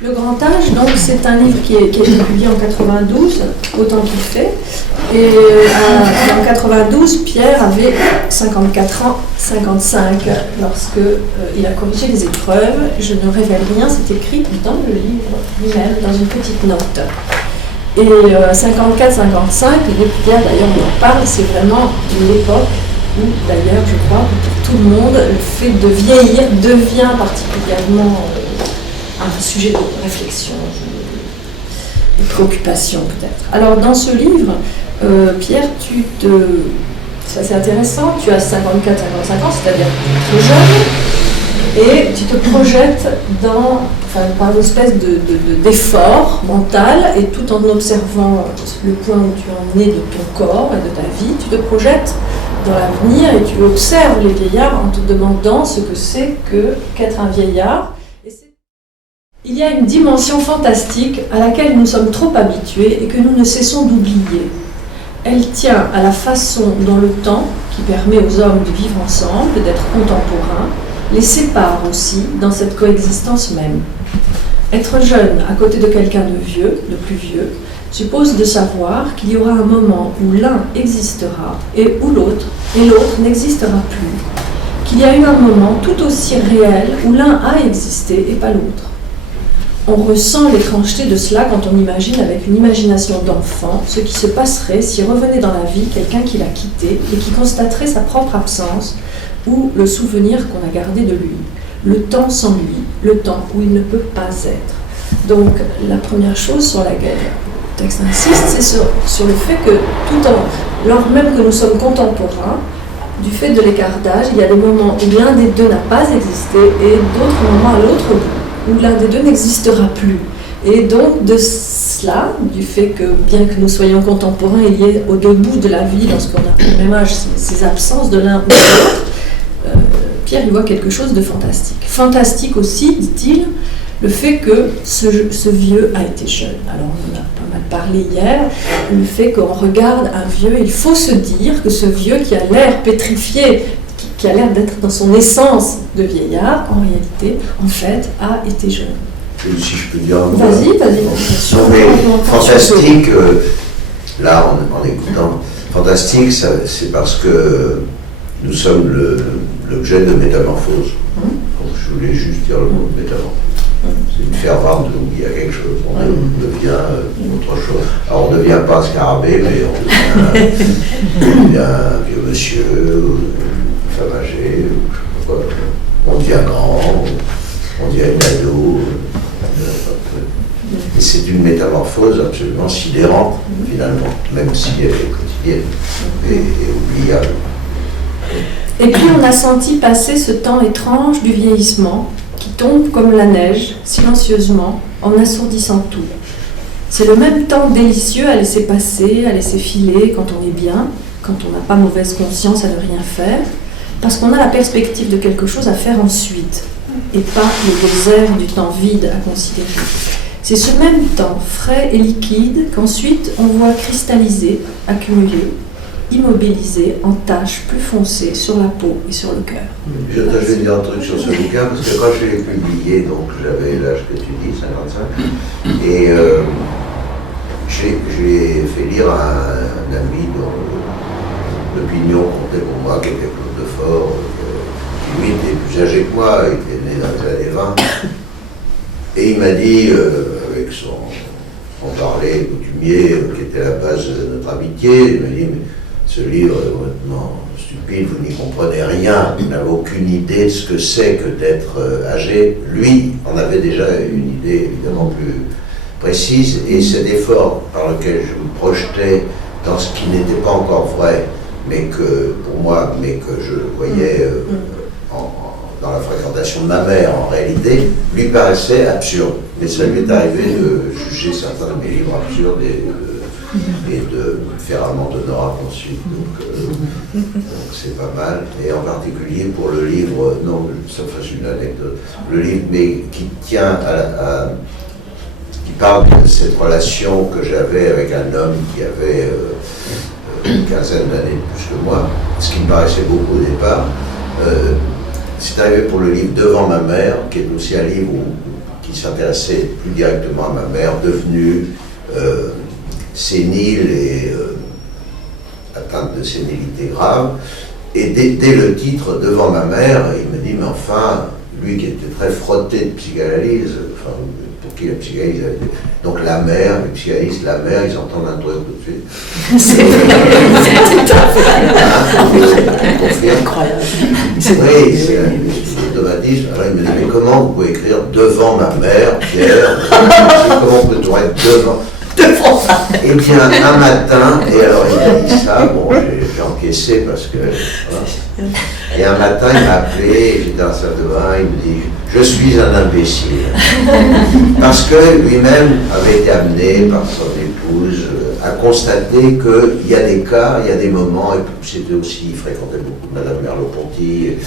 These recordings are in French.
Le grand âge, donc, c'est un livre qui a été publié en 92, autant qu'il fait. Et en 92, Pierre avait 54 ans, 55, lorsque il a corrigé les épreuves. Je ne révèle rien, c'est écrit dans le livre lui-même, dans une petite note. Et 54-55, et Pierre, d'ailleurs, on en parle, c'est vraiment l'époque où, d'ailleurs, je crois, pour tout le monde, le fait de vieillir devient particulièrement un sujet de réflexion, de préoccupation peut-être. Alors dans ce livre, Pierre, ça c'est intéressant, tu as 54-55 ans, c'est-à-dire que tu es jeune, et tu te projettes par une espèce d'effort mental, et tout en observant le point où tu en es de ton corps et de ta vie, tu te projettes dans l'avenir et tu observes les vieillards en te demandant ce que c'est qu'être un vieillard. Il y a une dimension fantastique à laquelle nous sommes trop habitués et que nous ne cessons d'oublier. Elle tient à la façon dont le temps, qui permet aux hommes de vivre ensemble, d'être contemporains, les sépare aussi dans cette coexistence même. Être jeune à côté de quelqu'un de vieux, de plus vieux, suppose de savoir qu'il y aura un moment où l'un existera et où l'autre n'existera plus. Qu'il y a eu un moment tout aussi réel où l'un a existé et pas l'autre. On ressent l'étrangeté de cela quand on imagine avec une imagination d'enfant ce qui se passerait si revenait dans la vie quelqu'un qui l'a quitté et qui constaterait sa propre absence ou le souvenir qu'on a gardé de lui. Le temps sans lui, le temps où il ne peut pas être. Donc la première chose sur laquelle le texte insiste, c'est sur le fait que lors même que nous sommes contemporains, du fait de l'écart d'âge, il y a des moments où l'un des deux n'a pas existé et d'autres moments à l'autre bout où l'un des deux n'existera plus. Et donc de cela, du fait que bien que nous soyons contemporains, il y ait au debout de la vie, lorsqu'on a le même âge, ces absences de l'un ou de l'autre, Pierre y voit quelque chose de fantastique. Fantastique aussi, dit-il, le fait que ce vieux a été jeune. Alors on en a pas mal parlé hier, le fait qu'on regarde un vieux, il faut se dire que ce vieux qui a l'air pétrifié, qui a l'air d'être dans son essence de vieillard, en réalité, en fait, a été jeune. Et si je peux dire un mot. Vas-y. Non mais fantastique, là en écoutant, fantastique, c'est parce que nous sommes l'objet de métamorphose. Donc je voulais juste dire le mot métamorphose. C'est une fervente où il y a quelque chose, on devient autre chose. Alors on ne devient pas scarabée, mais on devient un vieux monsieur, une femme âgée, on devient grand, on devient une ado. Et c'est une métamorphose absolument sidérante, finalement, même si elle est quotidienne et oubliable. Et puis on a senti passer ce temps étrange du vieillissement qui tombe comme la neige, silencieusement, en assourdissant tout. C'est le même temps délicieux à laisser passer, à laisser filer quand on est bien, quand on n'a pas mauvaise conscience à ne rien faire, parce qu'on a la perspective de quelque chose à faire ensuite, et pas le désert du temps vide à considérer. C'est ce même temps frais et liquide qu'ensuite on voit cristalliser, accumuler, immobilisé en taches plus foncées sur la peau et sur le cœur. Je vais dire un truc sur ce bouquin, parce que quand je l'ai publié, donc j'avais l'âge que tu dis, 55, et je l'ai fait lire à un ami dont l'opinion comptait pour moi, qui était Claude Defort, qui lui était plus âgé que moi, il était né dans les années 20, et il m'a dit, avec son parler coutumier, qui était la base de notre amitié, il m'a dit, mais ce livre est complètement stupide, vous n'y comprenez rien, vous n'avez aucune idée de ce que c'est que d'être âgé. Lui en avait déjà une idée évidemment plus précise, et cet effort par lequel je me projetais dans ce qui n'était pas encore vrai, mais que pour moi, mais que je voyais dans la fréquentation de ma mère en réalité, lui paraissait absurde. Mais ça lui est arrivé de juger certains de mes livres absurdes et de faire amende honorable ensuite. Donc c'est pas mal. Et en particulier pour le livre, non, ça fasse une anecdote, le livre, mais qui tient qui parle de cette relation que j'avais avec un homme qui avait une quinzaine d'années de plus que moi, ce qui me paraissait beaucoup au départ. C'est arrivé pour le livre Devant ma mère, qui est aussi un livre qui s'intéressait plus directement à ma mère, devenue sénile et atteinte de sénilité grave. Et dès le titre, devant ma mère, il me dit, mais enfin, lui qui était très frotté de psychanalyse, enfin, pour qui la psychanalyse avait été... Donc la mère, les psychanalystes, la mère, ils entendent un truc tout de suite. C'est incroyable. Oui, c'est l'automatisme. Alors il me dit, mais comment vous pouvez écrire devant ma mère, Pierre? Comment peut-on être devant? Et bien, un matin, et alors il m'a dit ça, bon, j'ai encaissé parce que... Voilà. Et un matin, il m'a appelé, j'étais dans la salle de bain, il me dit, je suis un imbécile. Parce que lui-même avait été amené par son épouse à constater qu'il y a des cas, il y a des moments, et c'était aussi, il fréquentait beaucoup Madame Merleau-Ponty,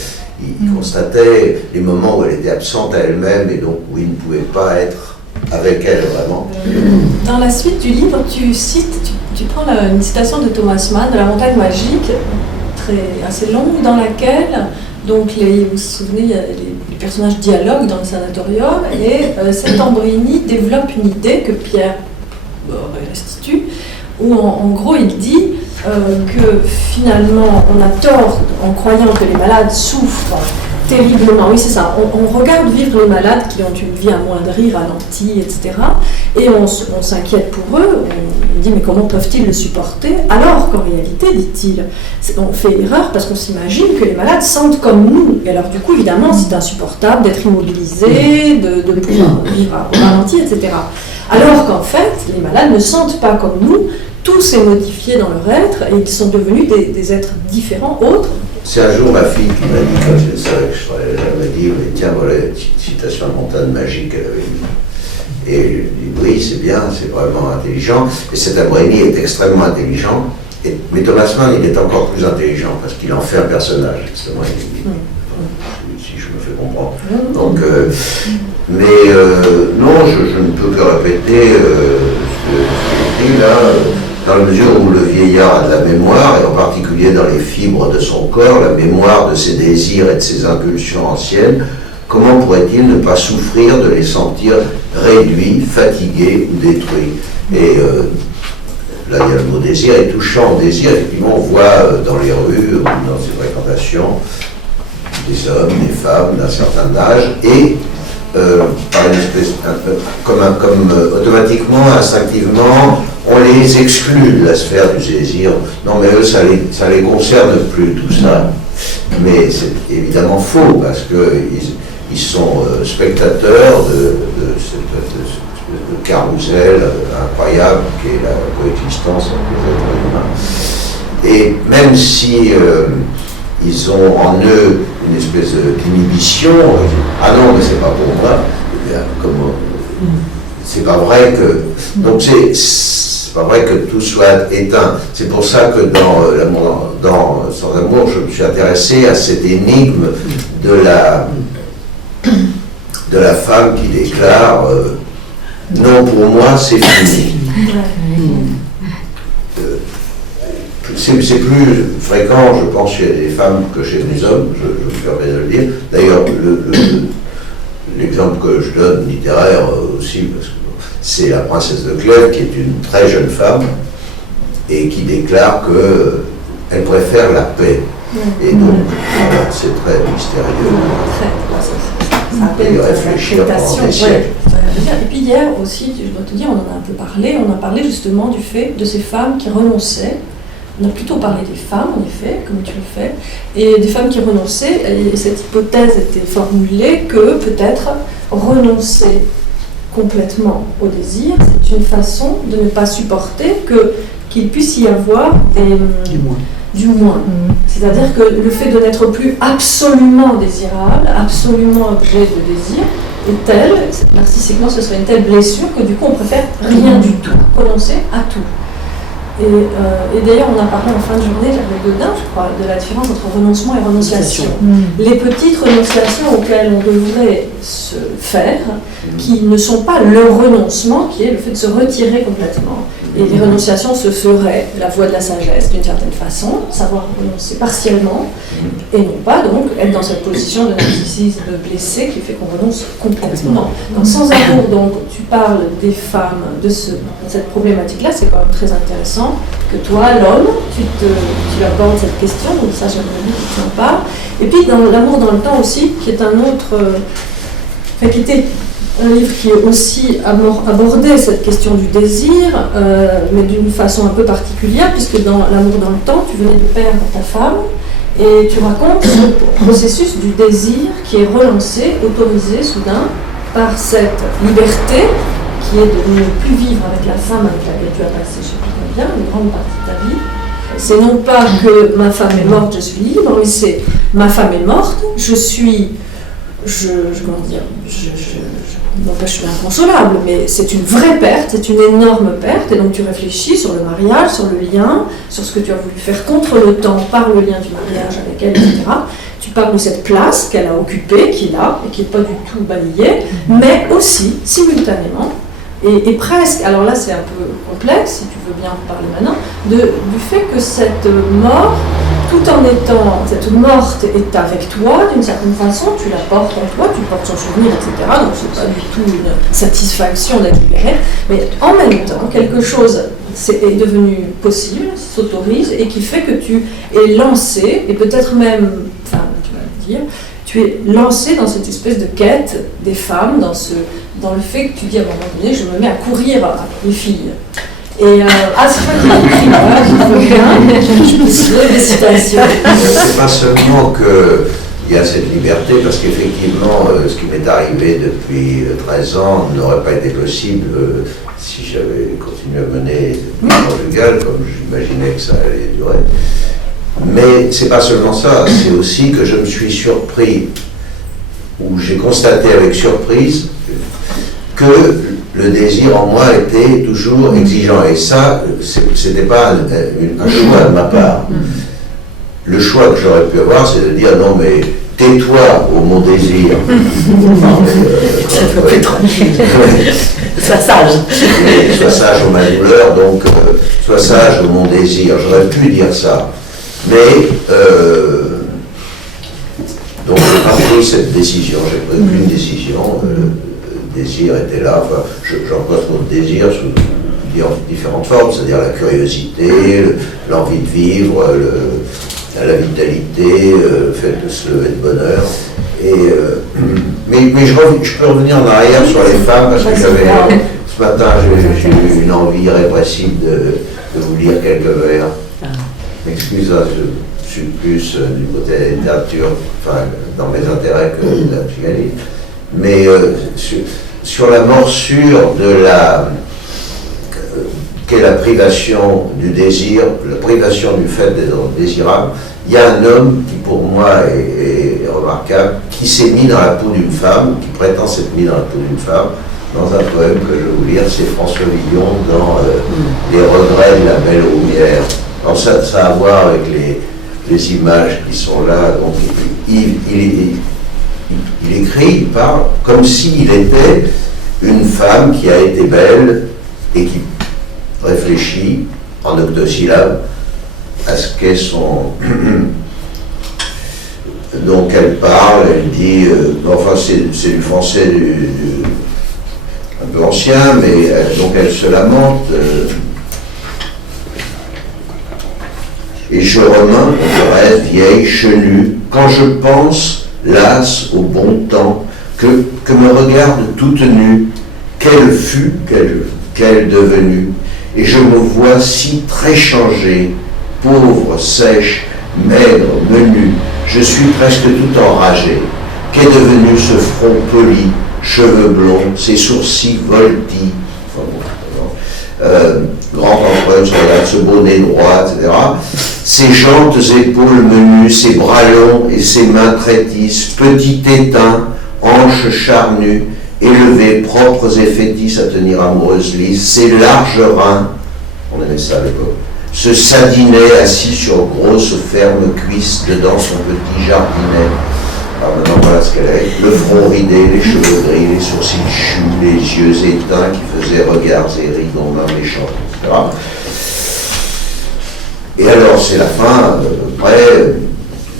il constatait les moments où elle était absente à elle-même et donc où il ne pouvait pas être avec elle vraiment. Dans la suite du livre, tu prends une citation de Thomas Mann de La Montagne Magique, assez longue, dans laquelle, donc vous vous souvenez, les personnages dialoguent dans le sanatorium, et Settembrini développe une idée que Pierre restitue, où en gros il dit que finalement on a tort en croyant que les malades souffrent terriblement. Oui, c'est ça. On regarde vivre les malades qui ont une vie amoindrie, ralentie, etc. Et on s'inquiète pour eux. On dit, mais comment peuvent-ils le supporter? Alors qu'en réalité, dit-il, on fait erreur parce qu'on s'imagine que les malades sentent comme nous. Et alors, du coup, évidemment, c'est insupportable d'être immobilisé, de pouvoir vivre au ralenti, etc. Alors qu'en fait, les malades ne sentent pas comme nous. Tout s'est modifié dans leur être et ils sont devenus des êtres différents, autres. C'est un jour ma fille qui m'a dit, quand je savais que je travaillais, elle m'a dit, mais tiens, voilà une citation de Montagne Magique qu'elle avait lue. Et je lui ai dit, oui, c'est bien, c'est vraiment intelligent. Et cet Settembrini est extrêmement intelligent. Mais Thomas Mann, il est encore plus intelligent parce qu'il en fait un personnage, extrêmement intelligent. Si je me fais comprendre. Donc, non, je ne peux que répéter ce que j'ai dit là. Dans la mesure où le vieillard a de la mémoire, et en particulier dans les fibres de son corps, la mémoire de ses désirs et de ses impulsions anciennes, comment pourrait-il ne pas souffrir de les sentir réduits, fatigués ou détruits? Et là, il y a le mot désir, et touchant au désir, effectivement, on voit dans les rues, ou dans ses fréquentations, des hommes, des femmes d'un certain âge, et par une espèce, comme automatiquement, instinctivement, on les exclut de la sphère du désir. Non, mais eux, ça les concerne plus, tout ça. Mais c'est évidemment faux, parce qu'ils sont spectateurs de cette carrousel incroyable qui est la coexistence entre les êtres humains. Et même si ils ont en eux une espèce d'inhibition, ah non, mais c'est pas pour moi, c'est pas vrai que... Donc c'est pas vrai que tout soit éteint. C'est pour ça que dans Sans Amour, je me suis intéressé à cette énigme de la femme qui déclare non, pour moi, c'est fini. C'est plus fréquent, je pense, chez les femmes que chez les hommes, je me permets de le dire. D'ailleurs, l'exemple que je donne, littéraire aussi, parce que c'est la princesse de Clèves, qui est une très jeune femme, et qui déclare qu'elle préfère la paix. Et donc, c'est très mystérieux. Ça appelle l'interprétation. Et puis hier aussi, je dois te dire, on en a un peu parlé, on a parlé justement du fait de ces femmes qui renonçaient. On a plutôt parlé des femmes, en effet, comme tu le fais, et des femmes qui renonçaient, et cette hypothèse était formulée que peut-être renoncer complètement au désir, c'est une façon de ne pas supporter qu'il puisse y avoir du moins. C'est-à-dire que le fait de n'être plus absolument désirable, absolument objet de désir, est tel, narcissiquement ce serait une telle blessure que du coup on préfère rien du tout, renoncer à tout. Et d'ailleurs, on a parlé en fin de journée avec Godin, je crois, de la différence entre renoncement et renonciation. Les petites renonciations auxquelles on devrait se faire, qui ne sont pas le renoncement, qui est le fait de se retirer complètement, Et les renonciations, ce serait la voie de la sagesse, d'une certaine façon, savoir renoncer partiellement, et non pas donc être dans cette position de narcissisme blessé qui fait qu'on renonce complètement. Donc sans amour, donc tu parles des femmes, de cette problématique-là, c'est quand même très intéressant que toi, l'homme, tu abordes cette question, donc ça j'aimerais bien que tu en parles. Et puis dans l'amour dans le temps aussi, qui est un autre, qui était un livre qui aussi abordait cette question du désir, mais d'une façon un peu particulière, puisque dans l'amour dans le temps, tu venais de perdre ta femme, et tu racontes ce processus du désir qui est relancé, autorisé soudain, par cette liberté qui est de ne plus vivre avec la femme avec laquelle tu as passé, je sais plus combien, une grande partie de ta vie. C'est non pas que ma femme est morte, je suis libre, mais c'est ma femme est morte, je suis inconsolable, mais c'est une vraie perte, c'est une énorme perte, et donc tu réfléchis sur le mariage, sur le lien, sur ce que tu as voulu faire contre le temps par le lien du mariage avec elle, etc. Tu parles de cette place qu'elle a occupée, qu'il a, et qui n'est pas du tout balayée, mais aussi, simultanément, et presque, alors là c'est un peu complexe, si tu veux bien en parler maintenant, du fait que cette mort, tout en étant, cette morte est avec toi d'une certaine façon, tu la portes en toi, tu portes son souvenir, etc. Donc c'est pas du tout une satisfaction d'être libéré, mais en même temps, quelque chose est devenu possible, s'autorise, et qui fait que tu es lancé, et peut-être même, enfin tu vas le dire, tu es lancé dans cette espèce de quête des femmes, dans le fait que tu dis à un moment donné, je me mets à courir après les filles. Et c'est toi qui as écrit là, je peux bien, je peux citer des citations. C'est pas seulement qu'il y a cette liberté, parce qu'effectivement, ce qui m'est arrivé depuis 13 ans n'aurait pas été possible si j'avais continué à mener le conjugal, comme j'imaginais que ça allait durer. Mais c'est pas seulement ça, c'est aussi que je me suis surpris, ou j'ai constaté avec surprise, que le désir en moi était toujours exigeant. Et ça, c'était pas un choix de ma part. Le choix que j'aurais pu avoir, c'est de dire non mais tais-toi au mon désir. Sois sage. Sois sage au ma douleur, donc sois sage au mon désir. J'aurais pu dire ça. Mais donc j'ai pas pris cette décision, j'ai pris une décision. Le désir était là, enfin, j'emploie ce mot de désir sous différentes formes, c'est-à-dire la curiosité, l'envie de vivre, la vitalité, le fait de se lever de bonheur. Mais je peux revenir en arrière sur les femmes, parce que ce matin j'ai eu une envie irrépressible de vous lire quelques vers. Excusez-moi, je suis plus du côté de la littérature, enfin, dans mes intérêts que de la psychanalyse. Mais sur la morsure de qu'est la privation du désir, la privation du fait d'être désirable, il y a un homme qui pour moi est remarquable, qui s'est mis dans la peau d'une femme, qui prétend s'être mis dans la peau d'une femme, dans un poème que je vais vous lire, c'est François Villon dans Les regrets de la belle Roumière. Alors ça a à voir avec les images qui sont là, donc il écrit, il parle comme s'il était une femme qui a été belle et qui réfléchit en octosyllabes à ce qu'est son... Donc elle parle, elle dit, enfin c'est du français un peu ancien, mais donc elle se lamente. Et je remins, je reste vieille, chenue, quand je pense, lasse au bon temps, que me regarde toute nue, qu'elle fut, qu'elle devenue, et je me vois si très changée, pauvre, sèche, maigre, menue, je suis presque tout enragé. Qu'est devenu ce front poli, cheveux blonds, ces sourcils voltis, grand empreinte, regarde ce beau nez droit, etc. Ses jantes épaules menues, ses bras longs et ses mains traîtisses, petit étain, hanches charnues, élevés, propres et fétis à tenir amoureuse lise, ses larges reins, on aimait ça à l'époque, se sadinait assis sur grosses fermes cuisses dedans son petit jardinet. Alors maintenant voilà ce qu'elle est, le front ridé, les cheveux gris, les sourcils chus, les yeux éteints qui faisaient regards et rides en main méchants. etc. Et alors, c'est la fin, après,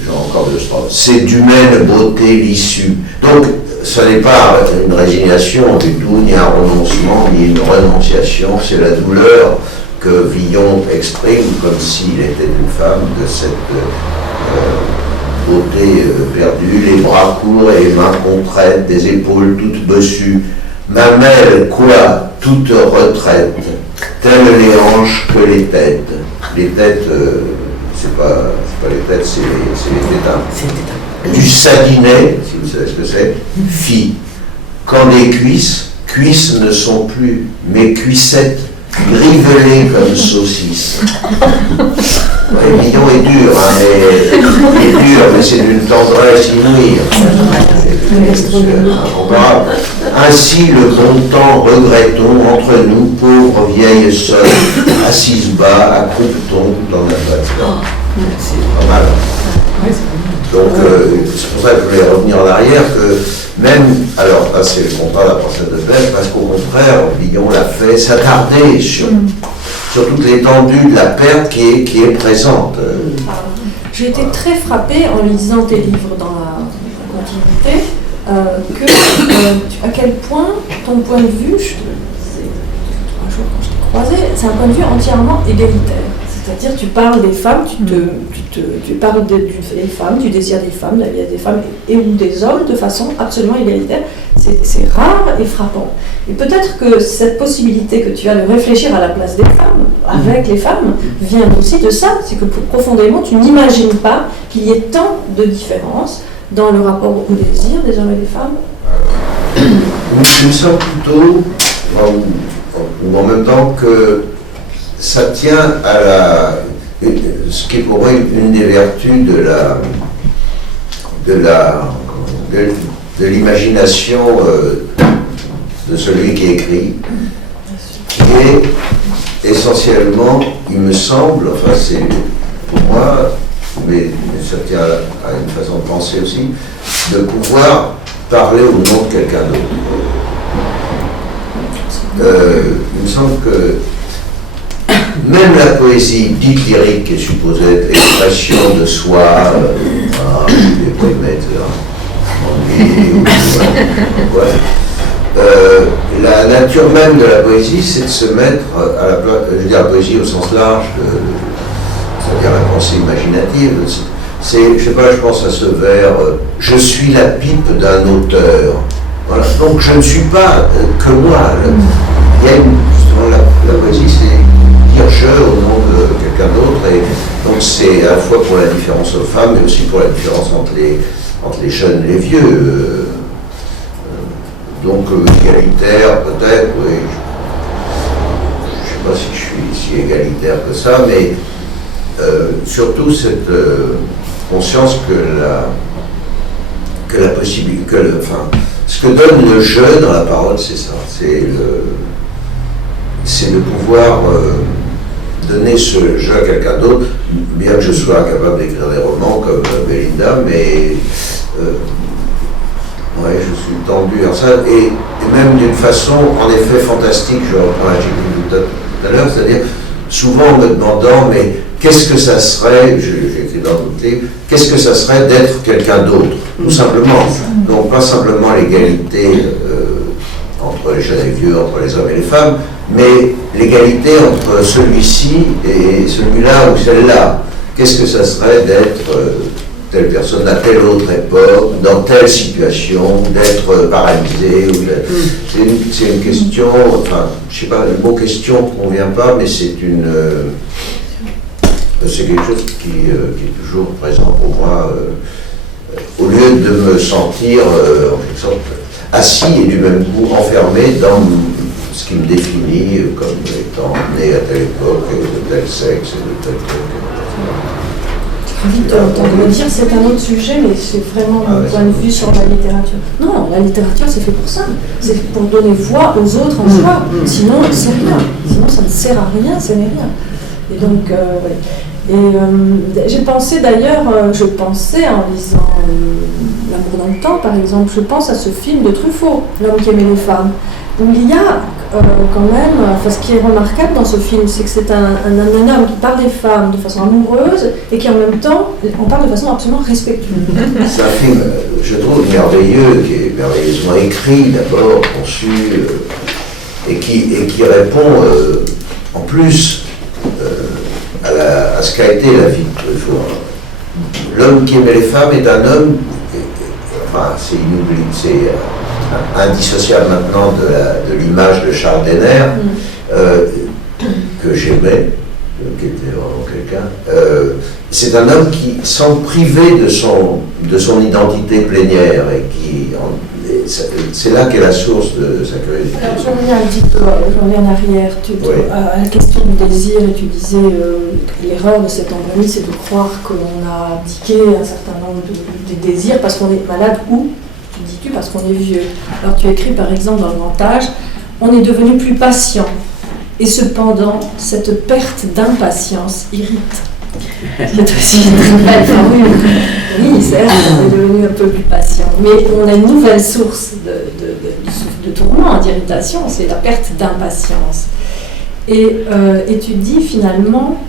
j'ai encore 2 strophes. C'est d'humaine beauté l'issue. Donc, ce n'est pas une résignation du tout, ni un renoncement, ni une renonciation, c'est la douleur que Villon exprime comme s'il était une femme de cette beauté perdue, les bras courts et les mains contraites, des épaules toutes bossues, mamelles quoi, toute retraite, telles les hanches que les têtes. Les têtes, c'est pas les têtes, c'est les tétins. Du sadinet, si vous savez ce que c'est, fille. Quand des cuisses ne sont plus, mais cuissettes grivelées comme saucisses. Ouais, Villon est dur, mais c'est d'une tendresse inouïe. C'est incomparable. Ainsi le bon temps regrettons entre nous, pauvres vieilles sœurs, assises bas, accroupe-t-on dans la voiture. C'est pas mal. Donc, c'est pour ça que je voulais revenir en arrière, que même, alors là c'est le contrat de la princesse de Belle, parce qu'au contraire, Villon l'a fait s'attarder sur toute l'étendue de la perte qui est présente. J'ai été très frappée en lisant tes livres dans la continuité, à quel point ton point de vue, je te le disais un jour quand je t'ai croisé, c'est un point de vue entièrement égalitaire. C'est-à-dire tu parles des femmes, tu parles des femmes, du désir des femmes, de la vie des femmes et ou des hommes de façon absolument égalitaire. C'est rare et frappant. Et peut-être que cette possibilité que tu as de réfléchir à la place des femmes, avec les femmes, vient aussi de ça. C'est que profondément, tu n'imagines pas qu'il y ait tant de différences dans le rapport au désir des hommes et des femmes. Il me semble plutôt, ou en même temps, que ça tient à ce qui est pour moi une des vertus de l'imagination de celui qui écrit, qui est essentiellement, il me semble, enfin c'est pour moi, mais ça tient à une façon de penser aussi, de pouvoir parler au nom de quelqu'un d'autre. Il me semble que même la poésie dite lyrique qui est supposée être l'expression de soi, les poèmes, la nature même de la poésie, c'est de se mettre à la place, je veux dire la poésie au sens large, c'est-à-dire la pensée imaginative. C'est, je sais pas, je pense à ce vers, je suis la pipe d'un auteur. Voilà. Donc je ne suis pas que moi. Il y a justement la poésie, c'est dire je au nom de quelqu'un d'autre, et donc c'est à la fois pour la différence aux femmes, mais aussi pour la différence entre les jeunes et les vieux. Donc égalitaire peut-être, oui. Je ne sais pas si je suis si égalitaire que ça, mais surtout cette conscience que la possibilité, ce que donne le jeu dans la parole, c'est ça, c'est de pouvoir donner ce jeu à quelqu'un d'autre, bien que je sois incapable d'écrire des romans comme Belinda, mais ouais, je suis tendu à ça, et même d'une façon en effet fantastique, je reprends la Gilles tout à l'heure, c'est-à-dire souvent en me demandant, mais qu'est-ce que ça serait, j'ai écrit dans le livre, qu'est-ce que ça serait d'être quelqu'un d'autre, tout simplement. Donc pas simplement l'égalité entre les jeunes et les vieux, entre les hommes et les femmes, mais l'égalité entre celui-ci et celui-là ou celle-là. Qu'est-ce que ça serait d'être telle personne à telle autre époque, dans telle situation, d'être paralysé. C'est une question, enfin, je sais pas, le mot question ne convient pas, mais c'est quelque chose qui est toujours présent pour moi. Au lieu de me sentir, en quelque sorte, assis et du même coup enfermé dans ce qui me définit comme étant né à telle époque, de tel sexe, de tel truc. Vite de me dire c'est un autre sujet, mais c'est vraiment mon point de vue sur la littérature. Non, la littérature c'est fait pour ça. C'est pour donner voix aux autres en soi. Sinon, c'est rien. Sinon, ça ne sert à rien, ça n'est rien. Et donc, ouais. Et j'ai pensé d'ailleurs, je pensais en lisant L'amour dans le temps, par exemple, je pense à ce film de Truffaut, L'homme qui aimait les femmes. où il y a quand même, enfin, ce qui est remarquable dans ce film, c'est que c'est un homme qui parle des femmes de façon amoureuse et qui en même temps en parle de façon absolument respectueuse. C'est un film, je trouve, merveilleux, qui est merveilleusement écrit d'abord, conçu, et qui répond en plus à ce qu'a été la vie de Truffaut. L'homme qui aimait les femmes est un homme, enfin c'est inoubliable, c'est indissociable maintenant de l'image de Charles Denner, que j'aimais, qui était vraiment quelqu'un. C'est un homme qui, sans priver de son identité plénière, et c'est là qu'est la source de sa curiosité. Alors je reviens un petit peu, je reviens en arrière, à la question du désir, et tu disais l'erreur de cet embryon, c'est de croire que l'on a abdiqué un certain nombre de désirs parce qu'on est malade ou, dis-tu, parce qu'on est vieux. Alors tu écris par exemple dans le grand âge, on est devenu plus patient, et cependant cette perte d'impatience irrite. C'est aussi une très belle formule. Oui, certes, on est devenu un peu plus patient, mais on a une nouvelle source de tourment, d'irritation, c'est la perte d'impatience. Et tu dis finalement,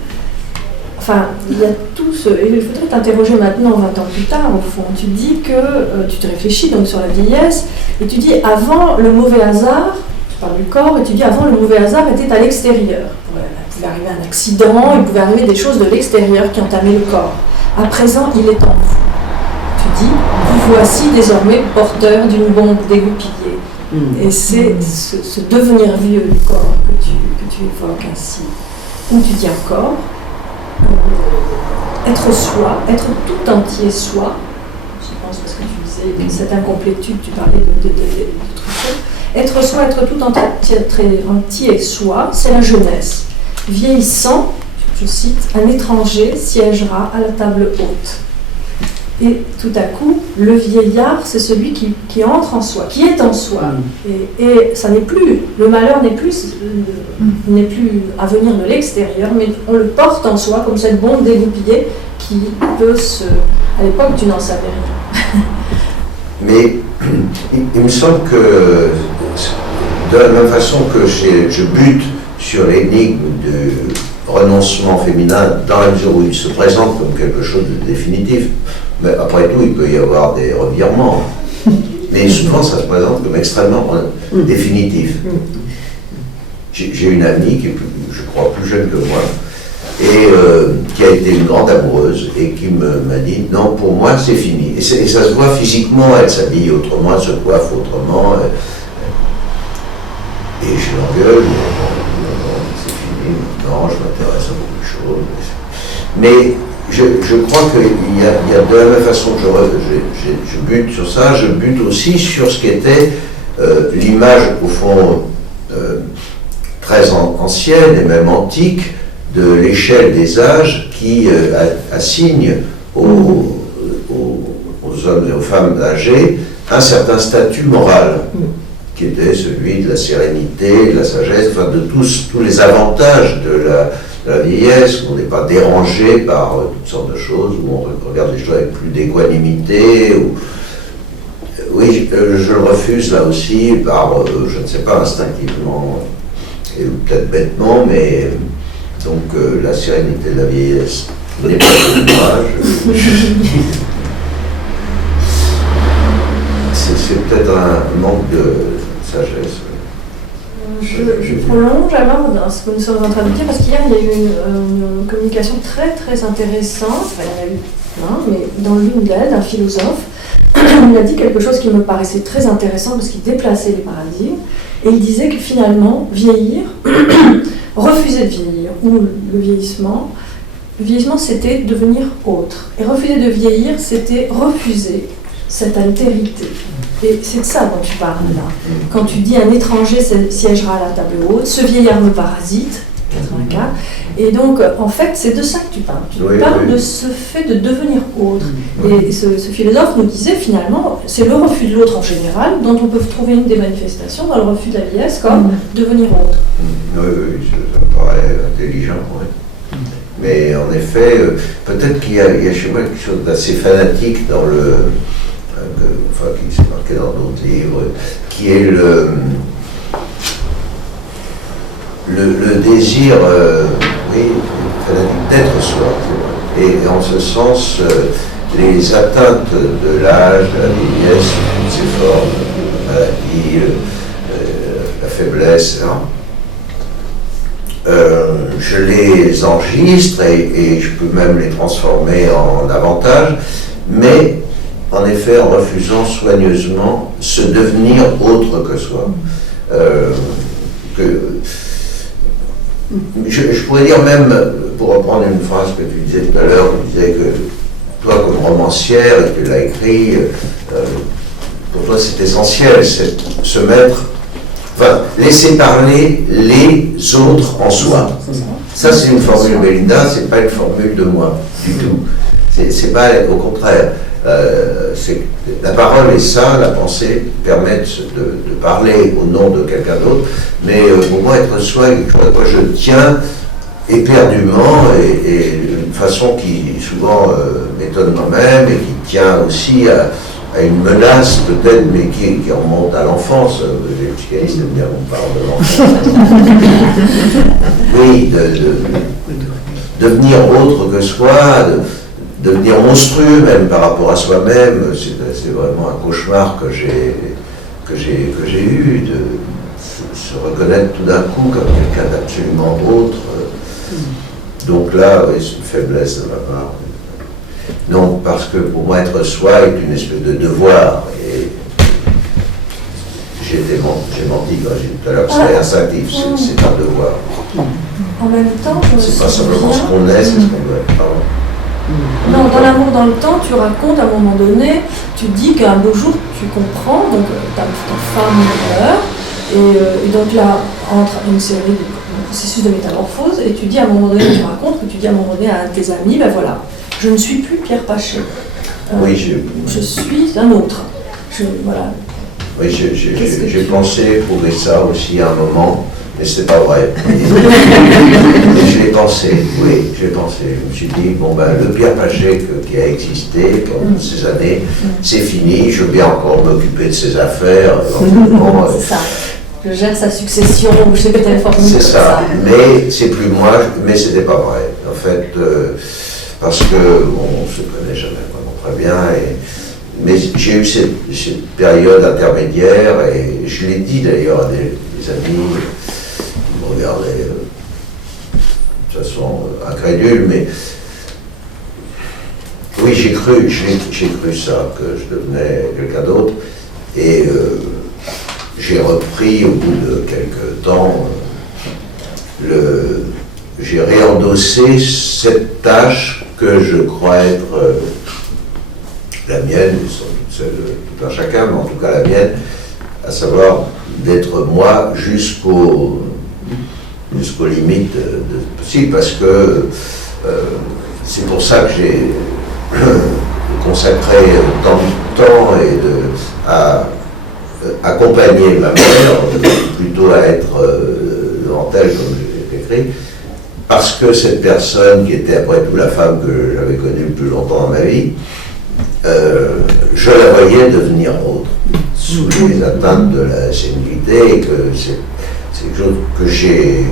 enfin, il y a tout ce... Il faudrait t'interroger maintenant, 20 ans plus tard, au fond. Tu dis que tu te réfléchis donc sur la vieillesse, et tu dis avant le mauvais hasard, tu parles du corps, et tu dis avant le mauvais hasard était à l'extérieur. Il pouvait arriver un accident, il pouvait arriver des choses de l'extérieur qui entamaient le corps. À présent, il est en vous. Tu dis, vous voici désormais porteur d'une bombe dégoupillée. Et c'est ce devenir vieux du corps que tu évoques ainsi. Ou tu dis encore, être soi, être tout entier soi, je pense parce que tu disais, de cette incomplétude, tu parlais de Truffaut, être soi, être tout entier soi, c'est la jeunesse. Vieillissant, je cite, un étranger siégera à la table haute. Et tout à coup, le vieillard, c'est celui qui entre en soi, qui est en soi. Et ça n'est plus, le malheur n'est plus à venir de l'extérieur, mais on le porte en soi comme cette bombe dégoupillée qui peut se... À l'époque, tu n'en savais rien. Mais il me semble que, de la même façon que je bute sur l'énigme du renoncement féminin, dans la mesure où il se présente comme quelque chose de définitif, mais après tout, il peut y avoir des revirements. Mais souvent, ça se présente comme extrêmement définitif. J'ai une amie qui est, je crois, plus jeune que moi, et qui a été une grande amoureuse, et qui m'a dit, non, pour moi, c'est fini. Et ça se voit physiquement, elle s'habille autrement, elle se coiffe autrement. Et je l'engueule, non, je m'intéresse à beaucoup de choses. Mais je crois qu'il y a de la même façon que je bute sur ça, je bute aussi sur ce qu'était l'image, au fond, très ancienne et même antique, de l'échelle des âges qui assigne aux hommes et aux femmes âgés un certain statut moral, qui était celui de la sérénité, de la sagesse, enfin de tous les avantages de la vieillesse, où on n'est pas dérangé par toutes sortes de choses, où on regarde les choses avec plus d'équanimité. Oui, je le refuse là aussi par, je ne sais pas, instinctivement, et peut-être bêtement, mais donc la sérénité de la vieillesse n'est pas de moi. C'est peut-être un manque de sagesse. Je prolonge alors dans ce que nous sommes en train de dire, parce qu'hier il y a eu une communication très très intéressante, enfin, il y en a eu plein, mais dans l'une d'elles, un philosophe, il a dit quelque chose qui me paraissait très intéressant parce qu'il déplaçait les paradigmes, et il disait que finalement, vieillir, refuser de vieillir, ou le vieillissement c'était devenir autre, et refuser de vieillir c'était refuser cette altérité. Et c'est de ça dont tu parles là. Quand tu dis un étranger siégera à la table haute, ce vieillard me parasite, 84, et donc en fait c'est de ça que tu parles. Tu parles de ce fait de devenir autre. Et ce philosophe nous disait finalement, c'est le refus de l'autre en général, dont on peut trouver une des manifestations dans le refus de la vieillesse comme devenir autre. Oui, ça me paraît intelligent. Ouais. Mais en effet, peut-être qu'il y a chez moi quelque chose d'assez fanatique dans qui s'est marqué dans d'autres livres, qui est le désir, oui, d'être soi. Et en ce sens, les atteintes de l'âge, de la vieillesse, toutes ces formes, la maladie, la faiblesse, hein, je les enregistre et je peux même les transformer en avantages, mais en effet en refusant soigneusement ce devenir autre que soi. Je pourrais dire même, pour reprendre une phrase que tu disais tout à l'heure, tu disais que toi comme romancière, et tu l'as écrit, pour toi c'est essentiel, c'est se mettre, enfin, laisser parler les autres en soi. Ça c'est une formule Belinda, c'est pas une formule de moi, du tout. C'est pas, au contraire. La parole est ça, la pensée permet de parler au nom de quelqu'un d'autre, mais pour moi être soi est quelque chose à quoi je tiens éperdument et d'une façon qui souvent m'étonne moi-même et qui tient aussi à une menace peut-être, mais qui remonte à l'enfance. Les psychanalystes aiment bien qu'on parle de l'enfance. Oui, de devenir autre que soi, devenir monstrueux même par rapport à soi-même, c'est vraiment un cauchemar que j'ai eu, de se reconnaître tout d'un coup comme quelqu'un d'absolument autre. Donc là, oui, c'est une faiblesse de ma part. Non, parce que pour moi, être soi est une espèce de devoir. Et j'ai menti quand j'ai dit tout à l'heure que c'est instinctif, c'est un devoir. En même temps, c'est pas simplement ce qu'on est, c'est ce qu'on doit être. Pardon. Non, dans l'amour dans le temps, tu racontes à un moment donné, tu dis qu'un beau jour tu comprends, donc ta femme meurt, et donc là entre une série de processus de métamorphose, et tu dis à un moment donné, tu racontes que tu dis à un moment donné à un de tes amis, ben voilà, je ne suis plus Pierre Pachet. Oui, je suis un autre. Voilà. Oui, j'ai pensé prouver ça aussi à un moment. Mais c'était pas vrai. Mais je l'ai pensé, oui, j'ai pensé. Je me suis dit, bon ben, le Pierre Pachet qui a existé pendant ces années, c'est fini, je veux bien encore m'occuper de ses affaires. C'est ça. Je gère sa succession, je sais que tu as informé. C'est ça, mais c'est plus moi, mais c'était pas vrai. En fait, parce que on se connaît jamais vraiment très bien. Mais j'ai eu cette période intermédiaire, et je l'ai dit d'ailleurs à des amis. Regarder de façon incrédule, mais oui, j'ai cru ça, que je devenais quelqu'un d'autre, et j'ai repris au bout de quelques temps, j'ai réendossé cette tâche que je crois être la mienne, et sans doute celle de tout un chacun, mais en tout cas la mienne, à savoir d'être moi jusqu'aux limites possibles, parce que c'est pour ça que j'ai consacré tant de temps à accompagner ma mère, plutôt à être devant elle, comme j'ai écrit, parce que cette personne, qui était après tout la femme que j'avais connue le plus longtemps dans ma vie, je la voyais devenir autre, sous les atteintes de la sénilité, et que c'est quelque chose que j'ai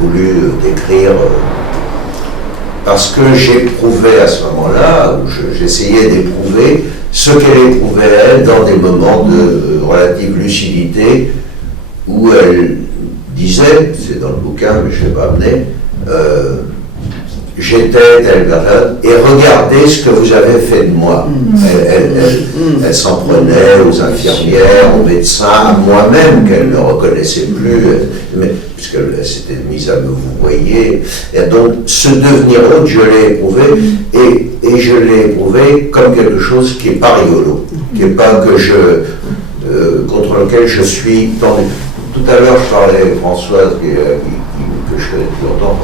voulu décrire parce que j'éprouvais à ce moment-là, où j'essayais d'éprouver ce qu'elle éprouvait elle dans des moments de relative lucidité, où elle disait, c'est dans le bouquin mais je ne l'ai pas amené, j'étais telle personne, et regardez ce que vous avez fait de moi. Elle s'en prenait aux infirmières, aux médecins, à moi-même, qu'elle ne reconnaissait plus, puisqu'elle s'était mise à me vouvoyer. Et donc, ce devenir autre, je l'ai éprouvé, et je l'ai éprouvé comme quelque chose qui n'est pas rigolo, qui n'est pas contre lequel je suis tendu. Tout à l'heure, je parlais avec Françoise, que je connais depuis longtemps,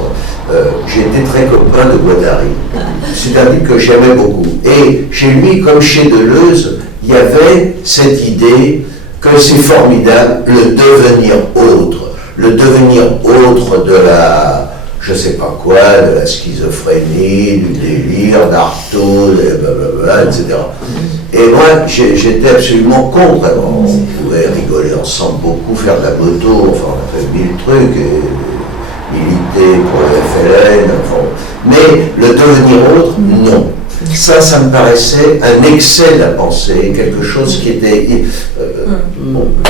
j'étais très copain de Guattari. C'est un type que j'aimais beaucoup. Et chez lui, comme chez Deleuze, il y avait cette idée que c'est formidable, le devenir autre. Le devenir autre de la, je sais pas quoi, de la schizophrénie, du délire, d'Artaud, etc. Et moi, j'étais absolument contre. On pouvait rigoler ensemble beaucoup, faire de la moto, enfin on a fait mille trucs, et militer pour le FLN, enfin, mais le devenir autre, non. Ça me paraissait un excès de la pensée, quelque chose qui était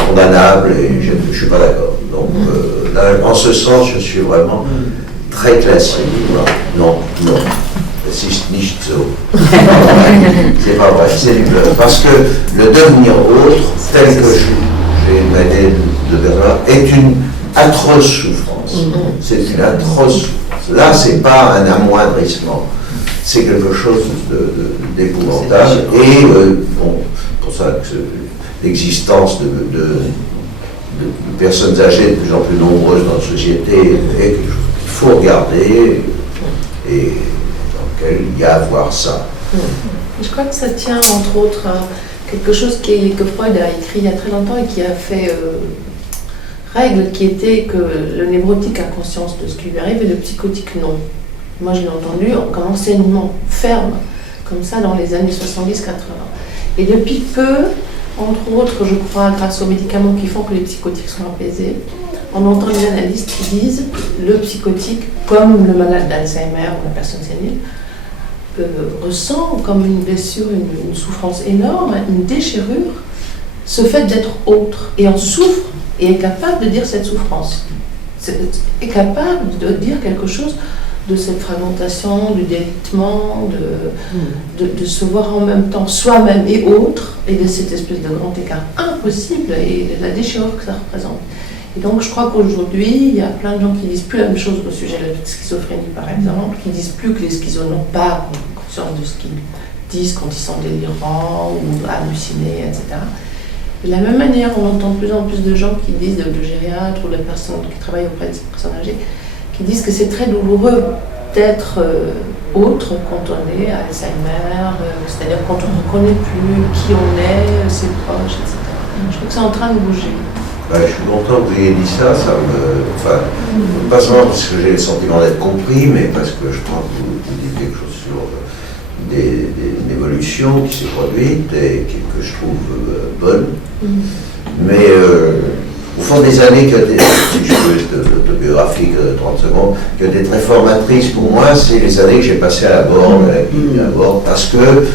condamnable, et je ne suis pas d'accord. Donc là, en ce sens, je suis vraiment très classique. Non. C'est nicht so. C'est pas vrai, c'est du bluff. Parce que le devenir autre, tel que j'ai émané de Bernard, est une atroce souffrance. C'est une atroce souffrance. Là, c'est pas un amoindrissement. C'est quelque chose d'épouvantable. Et pour ça que l'existence de personnes âgées de plus en plus nombreuses dans la société est quelque chose qu'il faut regarder et dans lequel il y a à voir ça. Je crois que ça tient entre autres à quelque chose que Freud a écrit il y a très longtemps et qui a fait règle, qui était que le névrotique a conscience de ce qui lui arrive et le psychotique non. Moi je l'ai entendu comme enseignement ferme, comme ça dans les années 70-80. Et depuis peu, entre autres, je crois, grâce aux médicaments qui font que les psychotiques sont apaisés, on entend des analystes qui disent le psychotique, comme le malade d'Alzheimer ou la personne sénile, ressent comme une blessure, une souffrance énorme, une déchirure, ce fait d'être autre, et en souffre, et est capable de dire cette souffrance, est capable de dire quelque chose de cette fragmentation, du délitement, de se voir en même temps soi-même et autre, et de cette espèce de grand écart impossible, et de la déchirure que ça représente. Et donc je crois qu'aujourd'hui, il y a plein de gens qui disent plus la même chose au sujet de la schizophrénie, par exemple, qui disent plus que les schizos n'ont pas conscience de ce qu'ils disent quand ils sont délirants ou hallucinés, etc. Et de la même manière, on entend de plus en plus de gens qui disent, de gériatres ou de personnes qui travaillent auprès de ces personnes âgées, qui disent que c'est très douloureux d'être autre quand on est à Alzheimer, c'est-à-dire quand on ne reconnaît plus qui on est, ses proches, etc. Je trouve que c'est en train de bouger. Je suis content que vous ayez dit ça, pas seulement parce que j'ai le sentiment d'être compris, mais parce que je crois que vous dites quelque chose sur une évolution qui s'est produite et que je trouve bonne. Mais au fond des années, si je veux autobiographique de 30 secondes, qui ont été très formatrices pour moi, c'est les années que j'ai passées à la Borne, à Borne, parce que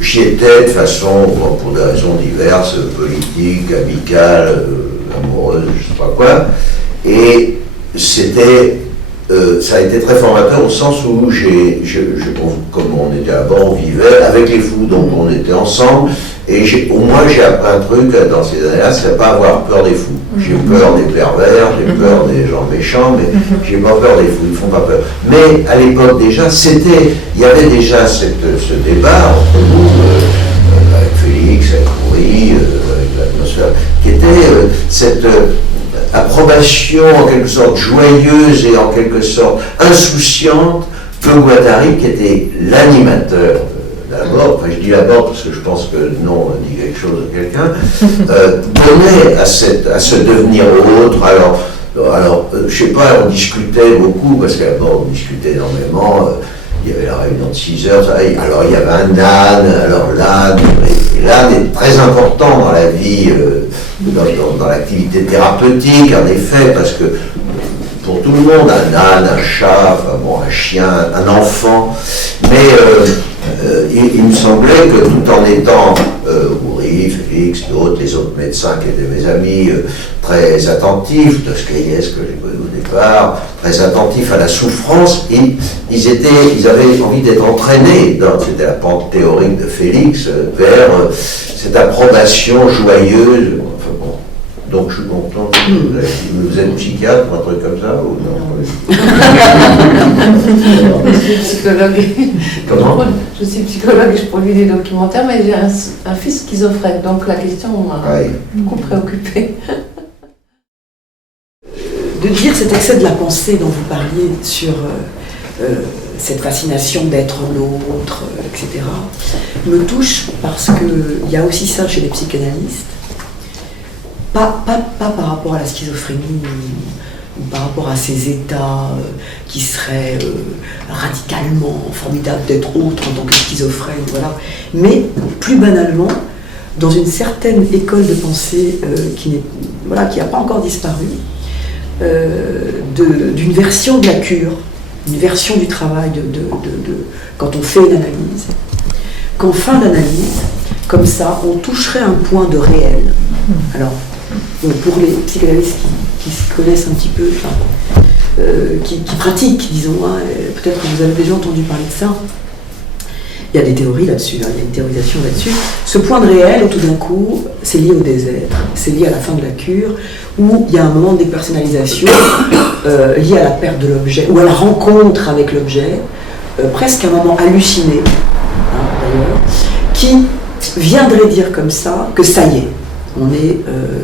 j'y étais de façon, pour des raisons diverses, politiques, amicales, amoureuses, je ne sais pas quoi, et ça a été très formateur au sens où comme on était à bord, on vivait avec les fous, donc on était ensemble, et au moins j'ai appris un truc dans ces années-là, c'est pas avoir peur des fous. J'ai peur des pervers, j'ai peur des gens méchants, mais j'ai pas peur des fous, ils ne font pas peur. Mais à l'époque déjà, il y avait déjà ce débat entre nous, avec Félix, avec Coury, avec l'atmosphère, qui était cette approbation en quelque sorte joyeuse et en quelque sorte insouciante que Guattari, qui était l'animateur de la Borne, enfin je dis la Borne parce que je pense que le nom dit quelque chose de quelqu'un, donnait à ce devenir autre. Alors je sais pas, on discutait beaucoup, parce qu'à la Borne on discutait énormément, il y avait la réunion de 6 heures, alors il y avait un âne, alors l'âne est très important dans la vie, dans l'activité thérapeutique, en effet, parce que pour tout le monde, un âne, un chat, un chien, un enfant, mais il me semblait que tout en étant, Houry, Félix, d'autres, les autres médecins qui étaient mes amis, très attentifs, Dostoïevski que j'ai connu au départ, très attentifs à la souffrance, ils avaient envie d'être entraînés, c'était la pente théorique de Félix, vers cette approbation joyeuse. Donc je suis content. Vous êtes psychiatre ou un truc comme ça ou non? Je suis psychologue. Comment? Je suis psychologue et je produis des documentaires, mais j'ai un fils schizophrène, donc la question m'a beaucoup préoccupée. De dire cet excès de la pensée dont vous parliez sur cette fascination d'être l'autre, etc., me touche parce qu'il y a aussi ça chez les psychanalystes. Pas par rapport à la schizophrénie ou par rapport à ces états qui seraient radicalement formidables d'être autre en tant que schizophrène, voilà. Mais plus banalement, dans une certaine école de pensée qui n'a pas encore disparu, d'une version de la cure, une version du travail quand on fait une analyse, qu'en fin d'analyse, comme ça, on toucherait un point de réel. Alors, pour les psychanalystes qui se connaissent un petit peu, qui pratiquent, disons, hein, peut-être que vous avez déjà entendu parler de ça, il y a des théories là-dessus, hein, il y a une théorisation là-dessus. Ce point de réel, où tout d'un coup, c'est lié au désert, c'est lié à la fin de la cure, où il y a un moment de dépersonnalisation lié à la perte de l'objet, ou à la rencontre avec l'objet, presque un moment halluciné, hein, d'ailleurs, qui viendrait dire comme ça que ça y est,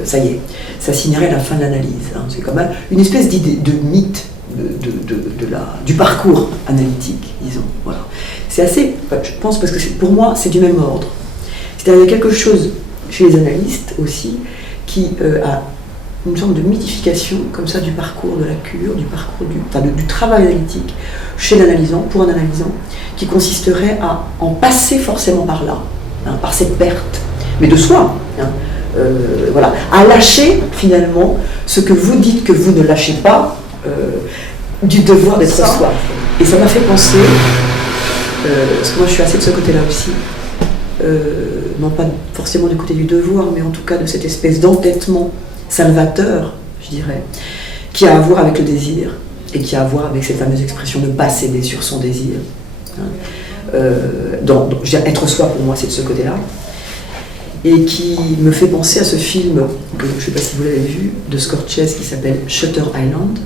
ça y est, ça signerait la fin de l'analyse. Hein. C'est quand même une espèce d'idée, de mythe du parcours analytique, disons. Voilà. C'est assez, je pense, parce que pour moi, c'est du même ordre. C'est-à-dire qu'il y a quelque chose chez les analystes aussi qui a une sorte de mythification comme ça du parcours de la cure, du parcours du travail analytique chez l'analysant, pour un analysant, qui consisterait à en passer forcément par là, hein, par cette perte, mais de soi. Hein. Voilà, à lâcher finalement ce que vous dites que vous ne lâchez pas du devoir d'être soi. Et ça m'a fait penser, parce que moi je suis assez de ce côté-là aussi, non pas forcément du côté du devoir, mais en tout cas de cette espèce d'entêtement salvateur, je dirais, qui a à voir avec le désir et qui a à voir avec cette fameuse expression de ne pas céder sur son désir. Hein. Être soi pour moi c'est de ce côté-là. Et qui me fait penser à ce film, que je ne sais pas si vous l'avez vu, de Scorsese qui s'appelle Shutter Island,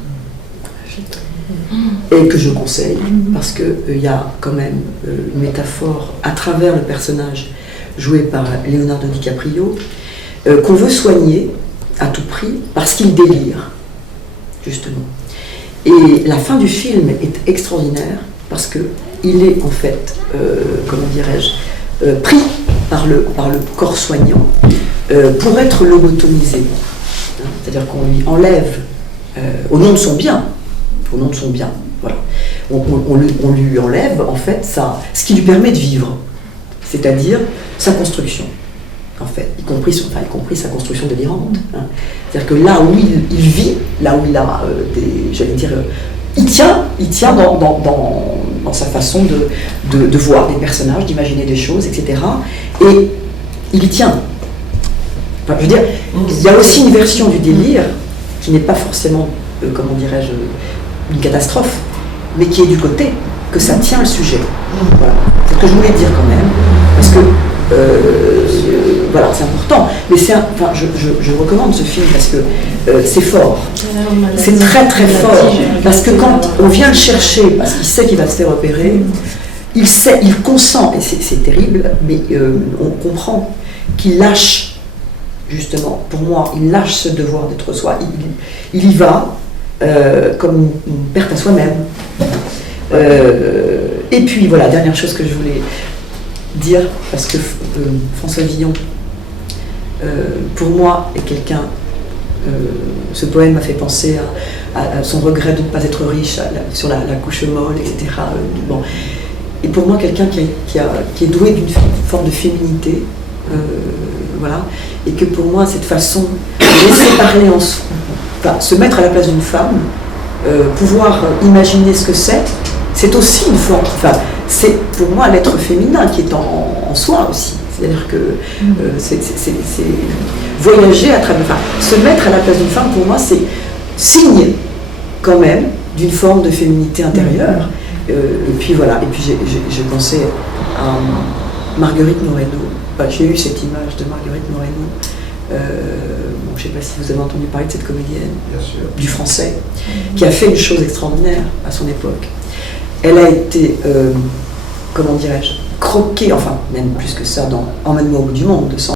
et que je conseille, parce qu'il y a quand même une métaphore à travers le personnage joué par Leonardo DiCaprio, qu'on veut soigner à tout prix, parce qu'il délire, justement. Et la fin du film est extraordinaire, parce qu'il est en fait, comment dirais-je, pris par le corps soignant pour être lobotomisé. Hein, c'est-à-dire qu'on lui enlève, au nom de son bien, voilà. On lui enlève en fait ce qui lui permet de vivre, c'est-à-dire sa construction, en fait, y compris sa construction délirante. Hein. C'est-à-dire que là où il vit, là où il a il tient dans sa façon de voir des personnages, d'imaginer des choses, etc. Et il y tient. Enfin, je veux dire, il y a aussi une version du délire qui n'est pas forcément, comment dirais-je, une catastrophe, mais qui est du côté que ça tient le sujet. Voilà. C'est ce que je voulais dire quand même, parce que voilà, c'est important. Mais je recommande ce film parce que c'est fort. C'est très très fort. Parce que quand on vient le chercher, parce qu'il sait qu'il va se faire opérer, il consent, et c'est terrible, mais on comprend qu'il lâche, justement, pour moi, il lâche ce devoir d'être soi. Il y va comme une perte à soi-même. Et puis voilà, dernière chose que je voulais dire, parce que François Villon, pour moi, est quelqu'un, ce poème m'a fait penser à son regret de ne pas être riche, sur la couche molle, etc. Bon. Et pour moi, quelqu'un qui est doué d'une forme de féminité, voilà, et que pour moi, cette façon de laisser parler se mettre à la place d'une femme, pouvoir imaginer ce que c'est aussi une forme, c'est pour moi l'être féminin qui est en soi aussi. C'est-à-dire que c'est voyager à travers, se mettre à la place d'une femme, pour moi, c'est signe quand même d'une forme de féminité intérieure. Et puis voilà, et puis j'ai pensé à Marguerite Moreno. J'ai eu cette image de Marguerite Moreno. Je ne sais pas si vous avez entendu parler de cette comédienne, bien sûr, du français, qui a fait une chose extraordinaire à son époque. Elle a été, comment dirais-je, croquée, enfin même plus que ça, dans Emmène-moi au bout du monde de Sand.